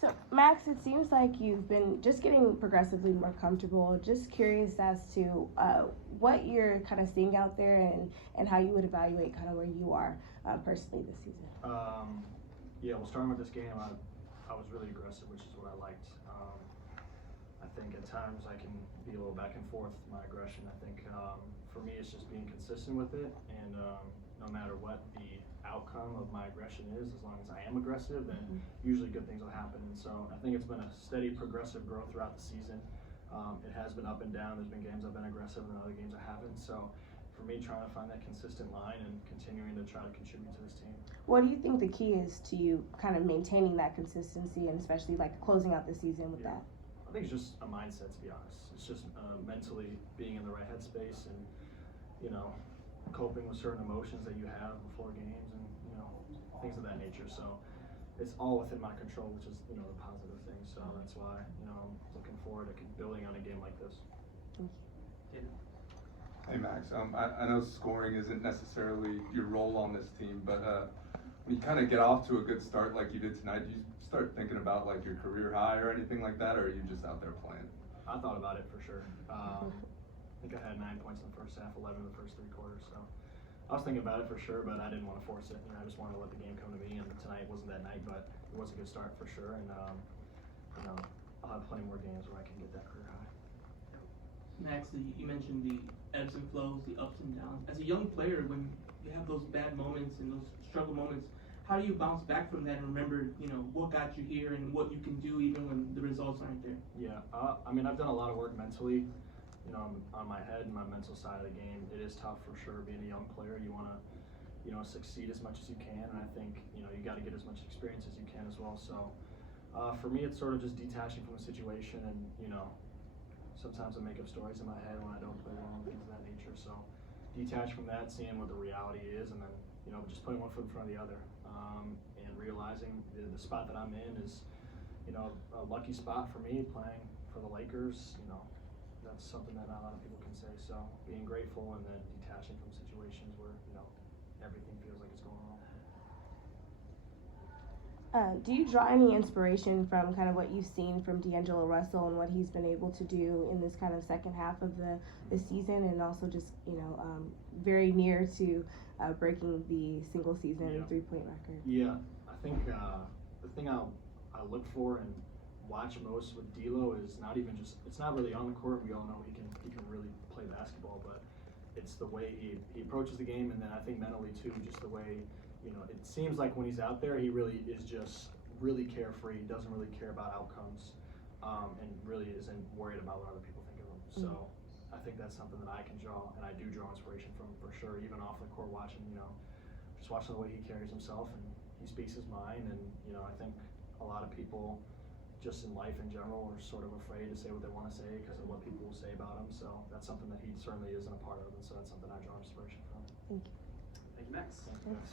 So, Max, it seems like you've been just getting progressively more comfortable. Just curious as to what you're kind of seeing out there and how you would evaluate kind of where you are personally this season. Yeah, well, starting with this game, I was really aggressive, which is what I liked. I think at times I can be a little back and forth with my aggression. I think for me, it's just being consistent with it, and no matter what the outcome of my aggression is, as long as I am aggressive, then usually good things will happen. And so I think it's been a steady, progressive growth throughout the season. It has been up and down. There's been games I've been aggressive and other games I haven't. So for me, trying to find that consistent line and continuing to try to contribute to this team. What do you think the key is to you kind of maintaining that consistency and especially like closing out the season with that? I think it's just a mindset, to be honest. It's just mentally being in the right headspace and, coping with certain emotions that you have before games and, things of that nature. So it's all within my control, which is, the positive thing. So that's why, I'm looking forward to building on a game like this. Hey Max, I know scoring isn't necessarily your role on this team, but when you kind of get off to a good start like you did tonight, do you start thinking about like your career high or anything like that, or are you just out there playing? I thought about it for sure. I think I had 9 points in the first half, 11 in the first 3 quarters. So I was thinking about it for sure, but I didn't want to force it. I just wanted to let the game come to me. And tonight wasn't that night, but it was a good start for sure. And I'll have plenty more games where I can get that career high. Max, you mentioned the ebbs and flows, the ups and downs. As a young player, when you have those bad moments and those struggle moments, how do you bounce back from that and remember, what got you here and what you can do even when the results aren't there? Yeah, I've done a lot of work mentally, on my head and my mental side of the game. It is tough for sure being a young player. You want to, succeed as much as you can, and I think, you got to get as much experience as you can as well. So for me, it's sort of just detaching from the situation and, sometimes I make up stories in my head when I don't play well and things of that nature. So detach from that, seeing what the reality is, and then, just putting one foot in front of the other. And realizing the spot that I'm in is, a lucky spot for me playing for the Lakers. That's something that not a lot of people can say. So being grateful and then detaching from situations where, everything feels like it's going wrong. Do you draw any inspiration from kind of what you've seen from D'Angelo Russell and what he's been able to do in this kind of second half of the season, and also just very near to breaking the single season 3-point record? Yeah, I think the thing I look for and watch most with D'Lo is it's not really on the court. We all know he can really play basketball, but it's the way he approaches the game, and then I think mentally too, just the way. It seems like when he's out there, he really is just really carefree, doesn't really care about outcomes, and really isn't worried about what other people think of him. So I think that's something that I can draw, and I do draw inspiration from for sure, even off the court watching, just watching the way he carries himself, and he speaks his mind, and, I think a lot of people just in life in general are sort of afraid to say what they want to say because of what people will say about him. So that's something that he certainly isn't a part of, and so that's something I draw inspiration from. Thank you. Thank you, Max. Thank you, Max.